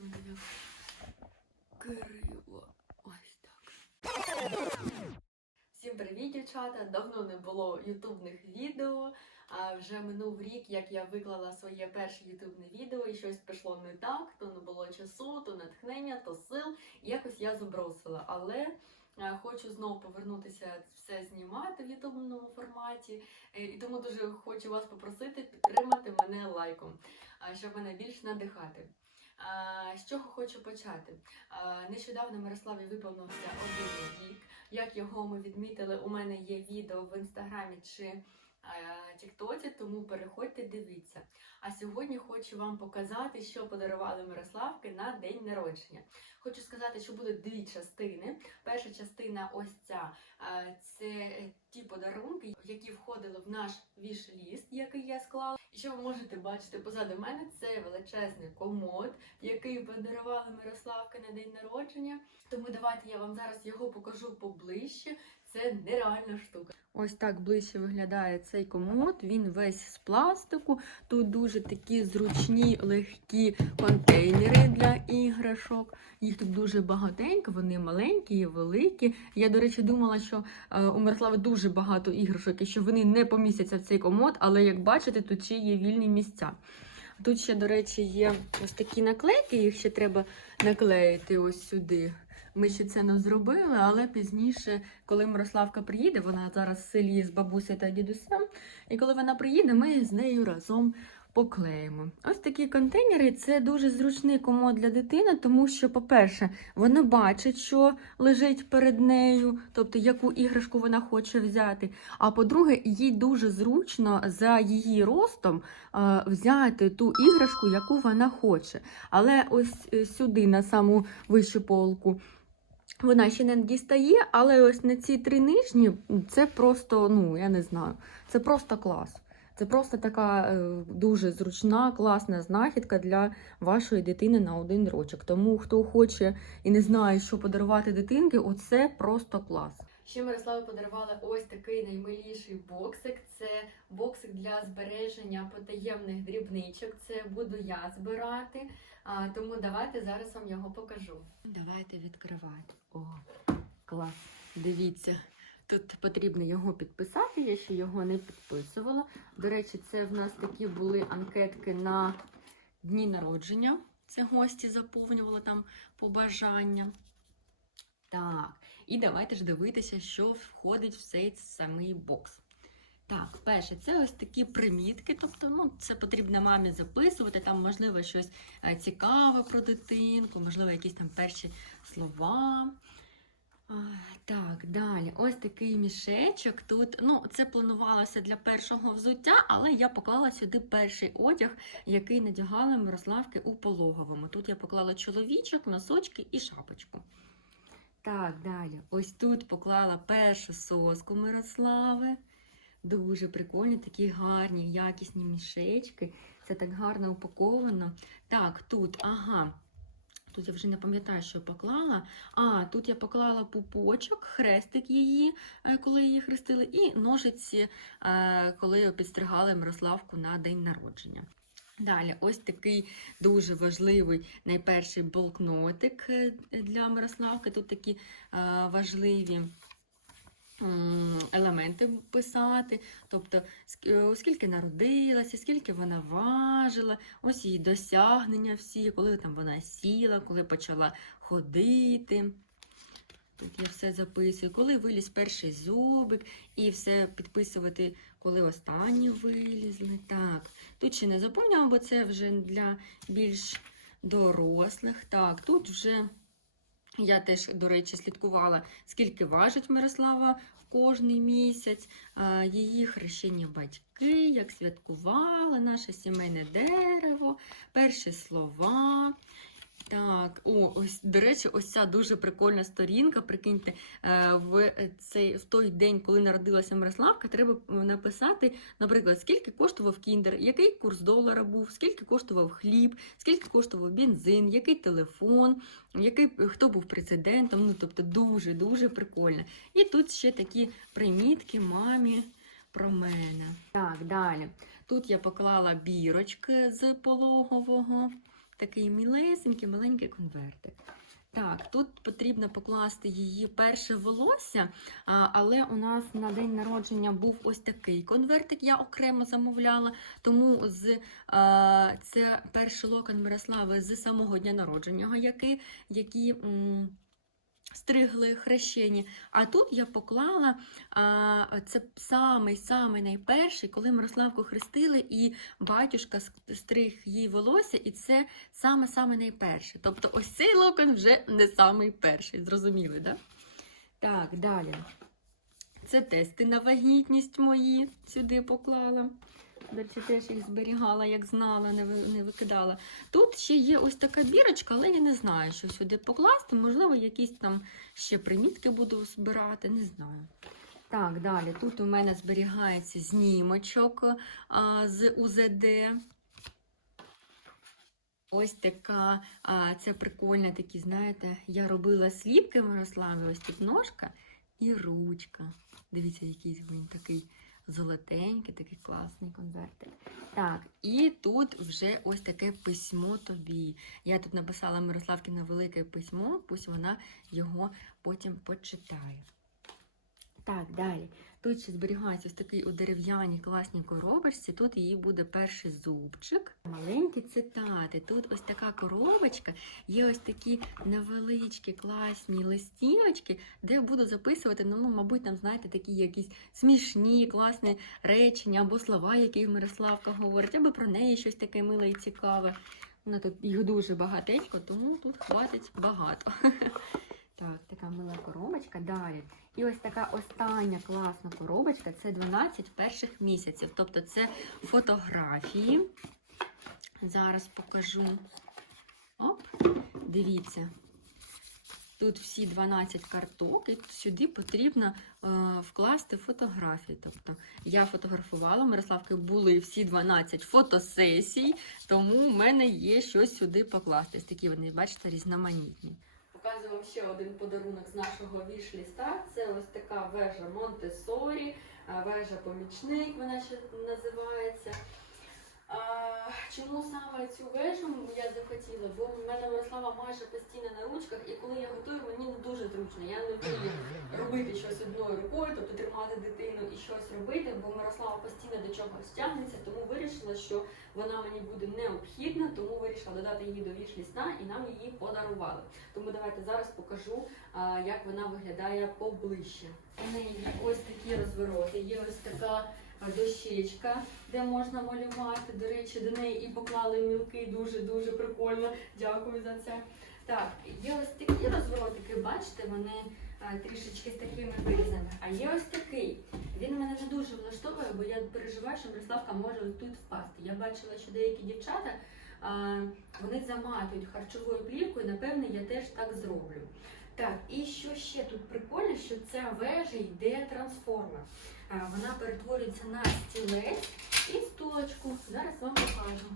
мене як криво. Ось так. Всім привіт, дівчата! Давно не було ютубних відео. А вже минув рік, як я виклала своє перше ютубне відео, і щось пішло не так, то не було часу, то натхнення, то сил. І якось я забросила. Але е, хочу знову повернутися все знімати в ютубному форматі. Е, І тому дуже хочу вас попросити підтримати мене лайком, щоб мене більш надихати. З чого хочу почати? Нещодавно Мирославі виповнився один рік. Як його ми відмітили, у мене є відео в інстаграмі чи Тіктоці, тому переходьте, дивіться. А сьогодні хочу вам показати, що подарували Мирославки на день народження. Хочу сказати, що буде дві частини. Перша частина ось ця це ті подарунки, які входили в наш віш-ліст, який я склала. І що ви можете бачити позаду мене, це величезний комод, який подарували Мирославки на день народження. Тому давайте я вам зараз його покажу поближче. Це нереальна штука. Ось так ближче виглядає цей комод. Він весь з пластику. Тут дуже такі зручні, легкі контейнери для іграшок. Їх тут дуже багатенько, вони маленькі і великі. Я, до речі, думала, що е, у Мирослави дуже багато іграшок і що вони не помістяться в цей комод, але як бачите, тут ще є вільні місця. Тут ще, до речі, є ось такі наклейки, їх ще треба наклеїти ось сюди. Ми ще це не зробили, але пізніше, коли Мирославка приїде, вона зараз в селі з бабусею та дідусем. І коли вона приїде, ми з нею разом поклеїмо. Ось такі контейнери це дуже зручний комод для дитини, тому що, по-перше, вона бачить, що лежить перед нею, тобто яку іграшку вона хоче взяти. А по-друге, їй дуже зручно за її ростом е, взяти ту іграшку, яку вона хоче. Але ось е, сюди, на саму вищу полку, вона ще не дістає, але ось на ці три нижні це просто, ну я не знаю, це просто клас. Це просто така е, дуже зручна, класна знахідка для вашої дитини на один рочок. Тому хто хоче і не знає, що подарувати дитинки, оце просто клас. Ще Мирославі подарували ось такий наймиліший боксик. Це боксик для збереження потаємних дрібничок. Це буду я збирати. А, тому давайте зараз вам його покажу. Давайте відкривати. О, клас. Дивіться. Тут потрібно його підписати, я ще його не підписувала. До речі, це в нас такі були анкетки на дні народження. Це гості заповнювали там побажання. Так, і давайте ж дивитися, що входить в цей самий бокс. Так, перше, це ось такі примітки, тобто ну, це потрібно мамі записувати, там, можливо, щось е, цікаве про дитинку, можливо, якісь там перші слова. Так, далі. Ось такий мішечок. Тут, ну, це планувалося для першого взуття, але я поклала сюди перший одяг, який надягали Мирославки у пологовому. Тут я поклала чоловічок, носочки і шапочку. Так, далі. Ось тут поклала першу соску Мирослави. Дуже прикольні, такі гарні, якісні мішечки. Це так гарно упаковано. Так, тут, ага. Тут я вже не пам'ятаю, що я поклала. А, тут я поклала пупочок, хрестик її, е, коли її хрестили, і ножиці, е, коли підстригали Мирославку на день народження. Далі, ось такий дуже важливий найперший блокнотик е, для Мирославки. Тут такі важливі елементи писати, тобто е, скільки народилася, скільки вона важила, ось її досягнення всі, коли там вона сіла, коли почала ходити. Тут я все записую, коли виліз перший зубик, і все підписувати, коли останні вилізли. Так, тут ще не заповнювала, бо це вже для більш дорослих. Так, тут вже я теж, до речі, слідкувала, скільки важить Мирослава кожний місяць, її хрещені батьки, як святкували наше сімейне дерево, перші слова. Так, о, ось, до речі, ось ця дуже прикольна сторінка. Прикиньте, е, в цей в той день, коли народилася Мирославка, треба написати, наприклад, скільки коштував кіндер, який курс долара був, скільки коштував хліб, скільки коштував бензин, який телефон, який хто був президентом. Ну, тобто дуже дуже прикольно. І тут ще такі примітки мамі про мене. Так, далі. Тут я поклала бірочки з пологового. Такий мілесенький, маленький конвертик. Так, тут потрібно покласти її перше волосся, але у нас на день народження був ось такий конвертик, я окремо замовляла. Тому з, це перший локон Мирослави з самого дня народження, який, які стригли хрещені. А тут я поклала а, це самий самий найперший, коли Мирославку хрестили, і батюшка стриг їй волосся, і це саме саме найперше. Тобто ось цей локон вже не самий перший. Зрозуміли, да? Так, далі. Це тести на вагітність мої сюди поклала. Речі, теж їх зберігала, як знала, не, не викидала. Тут ще є ось така бірочка, але я не знаю, що сюди покласти. Можливо, якісь там ще примітки буду збирати, не знаю. Так, далі. Тут у мене зберігається знімочок а, з УЗД. Ось така, а, це прикольно такі, знаєте, я робила сліпки Мирославі, ось тут ножка і ручка. Дивіться, який він такий золотенький, такий класний конвертик. Так, і тут вже ось таке письмо тобі. Я тут написала Мирославкине велике письмо, пусть вона його потім почитає. Так, далі. Тут ще зберігається ось такий у дерев'яній класній коробочці. Тут її буде перший зубчик. Маленькі цитати. Тут ось така коробочка, є ось такі невеличкі класні листівочки, де буду записувати, ну, ну, мабуть, там, знаєте, такі якісь смішні, класні речення або слова, які Мирославка говорить, або про неї щось таке миле і цікаве. Вона тут їх дуже багатенько, тому тут хватить багато. Так, така мила коробочка. Далі. І ось така остання класна коробочка це 12 перших місяців. Тобто це фотографії. Зараз покажу. Оп, дивіться. Тут всі 12 карток, і сюди потрібно е, вкласти фотографії. Тобто я фотографувала, Мирославки були всі 12 фотосесій, тому в мене є щось сюди покласти. Такі вони, бачите, різноманітні. Показую вам ще один подарунок з нашого віш-ліста. Це ось така вежа Монтесорі, вежа помічник, вона ще називається. Чому саме цю вежу я захотіла? Бо в мене Мирослава майже постійно на ручках, і коли я готую, мені не дуже зручно. Я не вмію робити щось одною рукою, тобто тримати дитину і щось робити, бо Мирослава постійно до чогось тягнеться, тому вирішила, що вона мені буде необхідна, тому вирішила додати її до віш-ліста і нам її подарували. Тому давайте зараз покажу, як вона виглядає поближче. У неї ось такі розвороти, є ось така дощечка, де можна малювати. До речі, до неї і поклали мілки, дуже-дуже прикольно. Дякую за це. Так, є ось такі розворотики, бачите, вони а, трішечки з такими вирізами. А є ось такий. Він мене не дуже влаштовує, бо я переживаю, що Мирославка може тут впасти. Я бачила, що деякі дівчата а, вони заматують харчовою плівкою, напевне, я теж так зроблю. Так, і що ще тут прикольно, що ця вежа йде трансформер. Вона перетворюється на стілець і стулочку. Зараз вам покажу.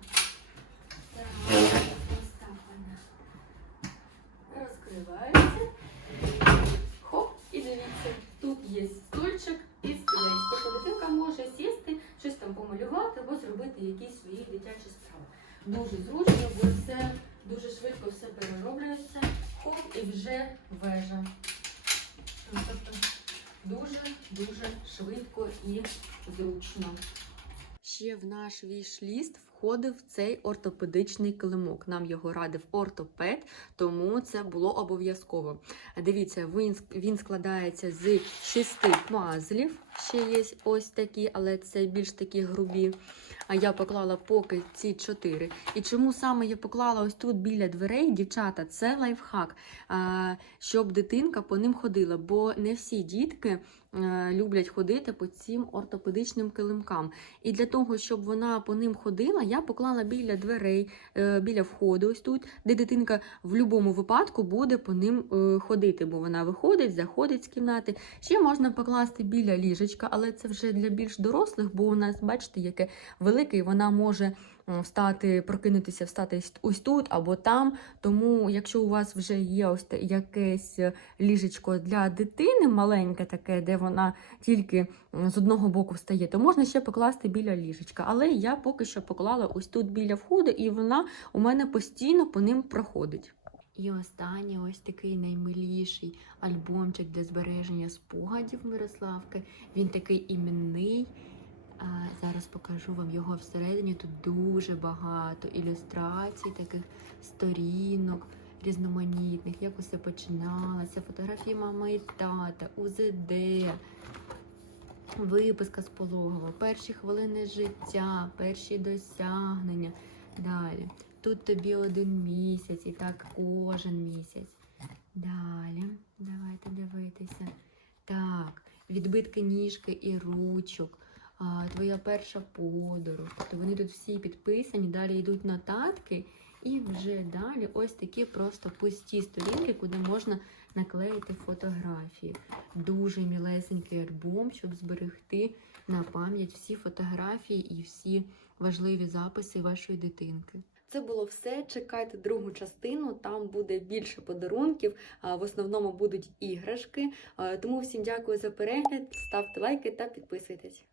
Так, ось так вона розкривається. Хоп, і дивіться, тут є стульчик і стілець. Тобто дитинка може сісти, щось там помалювати або зробити якісь свої дитячі справи. Дуже зручно, бо це дуже швидко і вже вежа. Ну, Тобто дуже-дуже швидко і зручно. Ще в наш віш-ліст входив цей ортопедичний килимок. Нам його радив ортопед, тому це було обов'язково. Дивіться, він, він складається з шести пазлів. Ще є ось такі, але це більш такі грубі. А я поклала поки ці чотири. І чому саме я поклала ось тут біля дверей, дівчата, це лайфхак, щоб дитинка по ним ходила, бо не всі дітки люблять ходити по цим ортопедичним килимкам. І для того, щоб вона по ним ходила, я поклала біля дверей, е, біля входу, ось тут, де дитинка в будь-якому випадку буде по ним е, ходити, бо вона виходить, заходить з кімнати. Ще можна покласти біля ліжечка, але це вже для більш дорослих, бо у нас, бачите, яке велике, і вона може встати, прокинутися, встати ось тут або там. Тому, якщо у вас вже є ось якесь е, ліжечко для дитини, маленьке таке, де вона тільки з одного боку встає, то можна ще покласти біля ліжечка. Але я поки що поклала ось тут біля входу, і вона у мене постійно по ним проходить. І останній ось такий наймиліший альбомчик для збереження спогадів Мирославки. Він такий іменний. А, зараз покажу вам його всередині. Тут дуже багато ілюстрацій, таких сторінок різноманітних, як усе починалося, фотографії мами і тата, УЗД, виписка з пологового, перші хвилини життя, перші досягнення. Далі. Тут тобі один місяць, і так кожен місяць. Далі, давайте дивитися. Так, відбитки ніжки і ручок, твоя перша подорож. Тобто вони тут всі підписані, далі йдуть нотатки, і вже далі ось такі просто пусті сторінки, куди можна наклеїти фотографії. Дуже мілесенький альбом, щоб зберегти на пам'ять всі фотографії і всі важливі записи вашої дитинки. Це було все. Чекайте другу частину. Там буде більше подарунків. В основному будуть іграшки. Тому всім дякую за перегляд. Ставте лайки та підписуйтесь.